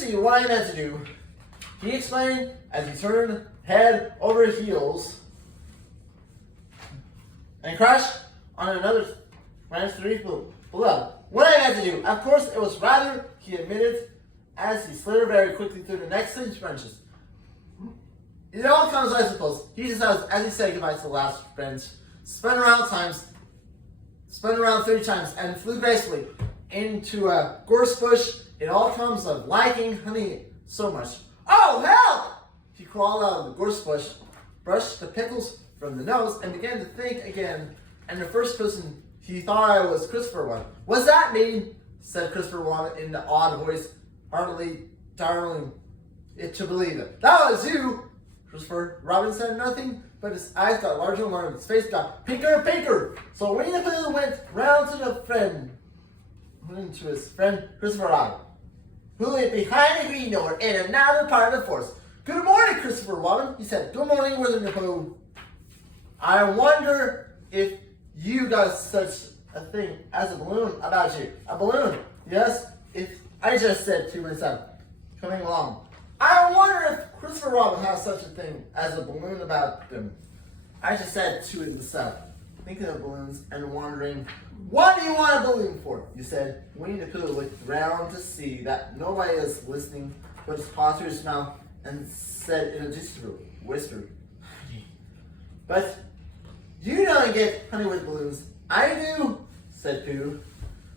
See what I had to do, he explained as he turned head over heels and crashed on another branch below. What I had to do, of course, it was rather, he admitted, as he slithered very quickly through the next 6 branches. It all comes, I suppose. He just as he said goodbye to the last branch, spun around 30 times, and flew gracefully into a gorse bush. It all comes of liking honey so much. Oh, help! He crawled out of the gorse bush, brushed the pickles from the nose, and began to think again. And the first person he thought I was Christopher Robin. "Was that me?" said Christopher Robin in the odd voice, hardly darling it to believe it. "That was you!" Christopher Robin said nothing, but his eyes got larger and larger. His face got pinker and pinker. So Winnie the Pooh went round to his friend Christopher Robin, who hid behind the green door in another part of the forest. "Good morning, Christopher Robin," he said. "Good morning, Winnie the Pooh. I wonder if you got such a thing as a balloon about you." "A balloon? Yes, if I just said to myself, coming along. I wonder if Christopher Robin has such a thing as a balloon about them. I just said to himself, thinking of balloons and wondering, what do you want a balloon for?" You said. Winnie the Pooh looked round to see that nobody was listening, put his paw to his mouth and said in a distant whisper, "Honey." "But you don't get honey with balloons." "I do," said Pooh.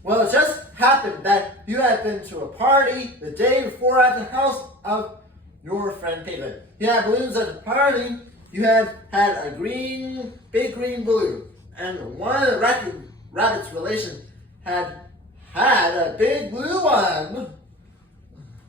"Well, it just happened that you had been to a party the day before at the house of your friend Piglet. You had balloons at the party. You had a big green balloon, and one of the rabbit's relations had a big blue one,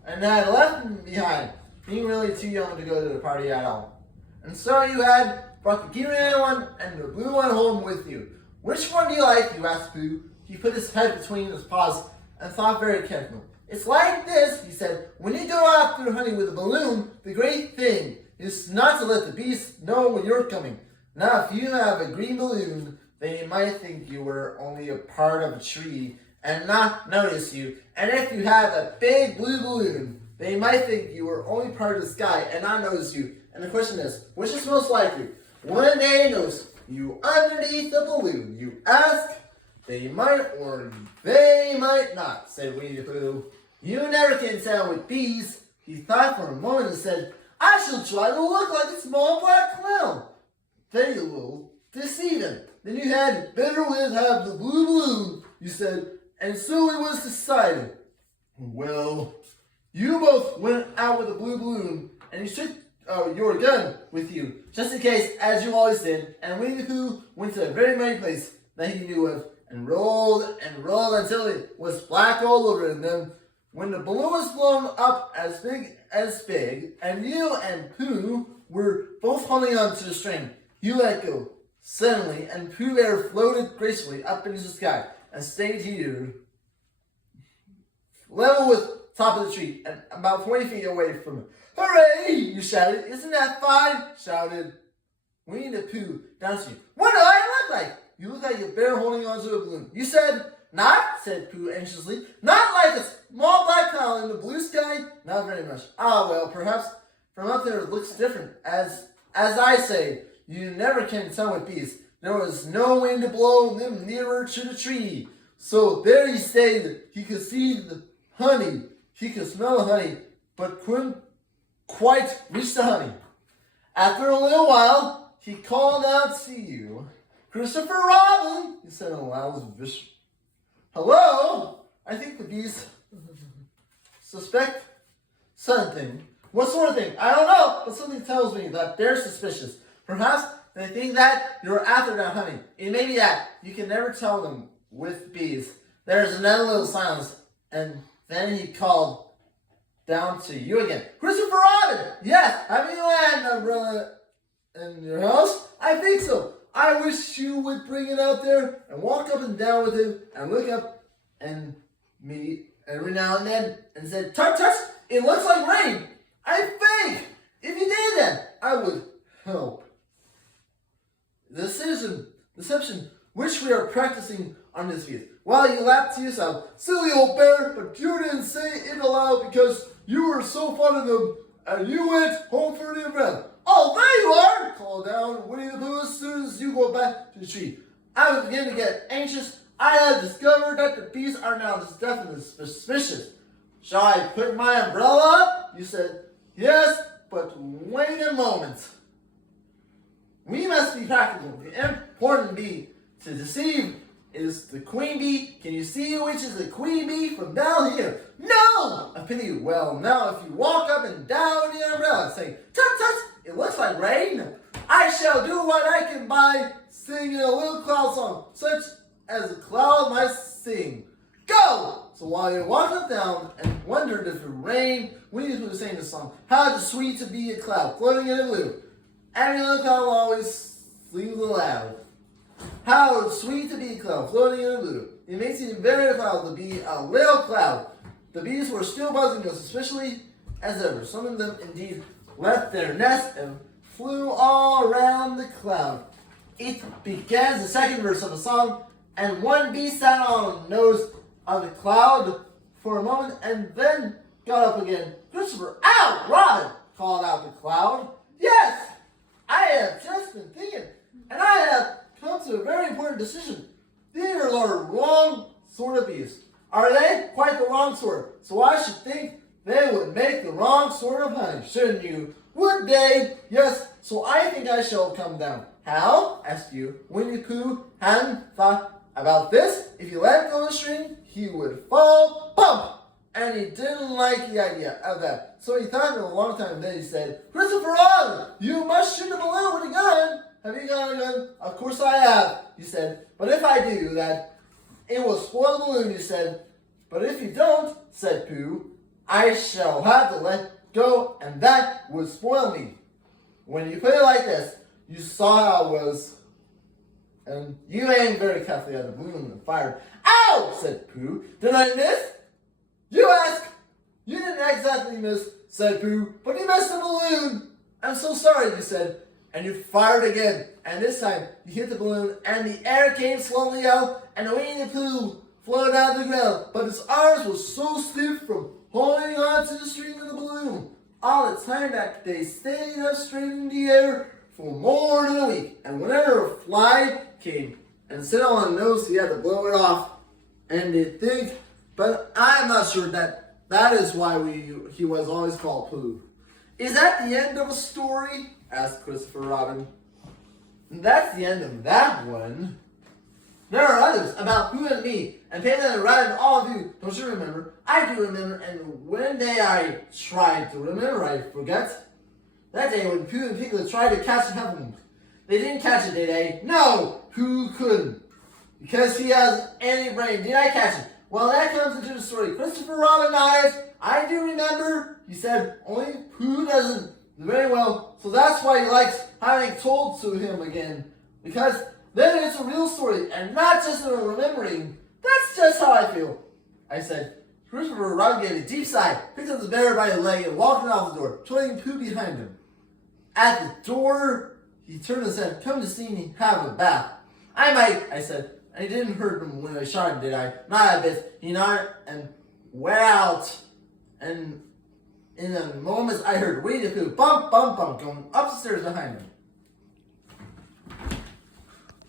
and had left him behind, being really too young to go to the party at all. And so you had brought the green one and the blue one home with you. Which one do you like?" you asked Pooh. He put his head between his paws and thought very carefully. "It's like this," he said. "When you go after honey with a balloon, the great thing is not to let the bees know when you're coming. Now, if you have a green balloon, they might think you were only a part of a tree and not notice you. And if you had a big blue balloon, they might think you were only part of the sky and not notice you. And the question is, which is most likely? When they notice you underneath the balloon, you ask, they might or they might not," said Winnie the Pooh. "You never can tell with bees." He thought for a moment and said, "I shall try to look like a small black clown. They will deceive him. Then you had better have the blue balloon," you said, "and so it was decided. Well, you both went out with a blue balloon, and you took your gun with you, just in case, as you always did, and Winnie the Pooh went to a very many place that he knew of, and rolled until it was black all over, and then when the balloon was blown up as big, and you and Pooh were both holding on to the string, you let go suddenly, and Pooh Bear floated gracefully up into the sky and stayed here, level with top of the tree, and about 20 feet away from it. "Hooray!" you shouted. "Isn't that fine?" shouted Winnie the Pooh down to you. "What do I look like?" "You look like a bear holding onto a balloon." You said. "Not," said Pooh anxiously. "Not like a small black cloud in the blue sky?" "Not very much." "Ah, well, perhaps from up there it looks different. As I say, you never can tell with bees. There was no wind to blow them nearer to the tree. So there he stayed. He could see the honey. He could smell the honey, but couldn't quite reach the honey. After a little while, he called out to you. 'Christopher Robin,' he said in a loud voice. 'Hello? I think the bees suspect something.' 'What sort of thing?' 'I don't know, but something tells me that they're suspicious. Perhaps they think that you're after that honey. It may be that. You can never tell them with bees.' There's another little silence, and then he called down to you again. 'Christopher Robin!' 'Yes, have you had an umbrella in your house?' 'I think so. I wish you would bring it out there and walk up and down with it and look up and me every now and then and said, "Tut tut, it looks like rain." I think if you did that, I would help. The deception which we are practicing on this field. While you laughed to yourself, "Silly old bear," but you didn't say it aloud because You were so fond of them, and you went home for the event. Oh, there you are! Called down Winnie the Pooh as soon as you go back to the tree. I was beginning to get anxious. I had discovered that the bees are now definitely suspicious. Shall I put my umbrella up? You said, yes, but wait a moment. We must be practical. The important bee to deceive is the queen bee. Can you see which is the queen bee from down here? No! I pity you. Well, now if you walk up and down the umbrella saying, tut tut, it looks like rain, I shall do what I can by singing a little cloud song, such as a cloud might sing. Go! So while you walked down and wondered if it rained, Winnie the Pooh sang the song, how it's sweet to be a cloud floating in the blue. Every little cloud always sings aloud. How it's sweet to be a cloud floating in the blue. It makes it very proud to be a little cloud. The bees were still buzzing as suspiciously as ever. Some of them indeed left their nests and flew all around the cloud. It begins the second verse of the song, and one bee sat on the nose of the cloud for a moment and then got up again. Christopher, ow, Robin, called out the cloud. Yes, I have just been thinking, and I have come to a very important decision. These are the wrong sort of bees. Are they? Quite the wrong sort. So I should think they would make the wrong sort of honey, shouldn't you? Would they? Yes, so I think I shall come down. How? Asked you. Winnie the Pooh hadn't thought about this. If you let go of the string, he would fall, bump! And he didn't like the idea of that. So he thought for a long time, then he said, Christopher Robin, you must shoot a balloon with a gun. Have you got a gun? Of course I have, he said. But if I do that, it will spoil the balloon, you said. But if you don't, said Pooh, I shall have to let go, and that would spoil me. When you put it like this, you saw how it was. And you aimed very carefully at the balloon and fired. Ow! Said Pooh. Did I miss? You ask. You didn't exactly miss, said Pooh, but you missed the balloon. I'm so sorry, you said. And you fired again. And this time, you hit the balloon, and the air came slowly out, and Winnie the Pooh floated out of the ground. But his arms were so stiff from holding on to the string of the balloon all the time that they stayed up straight in the air for more than a week. And whenever a fly came and sit on the nose, he had to blow it off. And they think, but I'm not sure that is why he was always called Pooh. Is that the end of a story? Asked Christopher Robin. That's the end of that one. There are others about Pooh and me, and Piglet and Rabbit and all of you. Don't you remember? I do remember, and one day I tried to remember, I forget. That day when Pooh and Piglet tried to catch a peppermint. They didn't catch it, did they? No, Pooh couldn't. Because he has any brain. Did I catch it? Well, that comes into the story. Christopher Robin nodded. I do remember. He said, only Pooh doesn't very well. So that's why he likes having told to him again. Because then it's a real story and not just a remembering. That's just how I feel. I said. Christopher Robin gave a deep sigh, picked up the bear by the leg, and walked out the door, trailing Pooh behind him. At the door, he turned and said, come to see me have a bath. I might, I said. I didn't hurt him when I shot him, did I? Not a bit. He nodded and went out. And in a moment, I heard Winnie the Pooh bump, bump, bump going up the stairs behind him.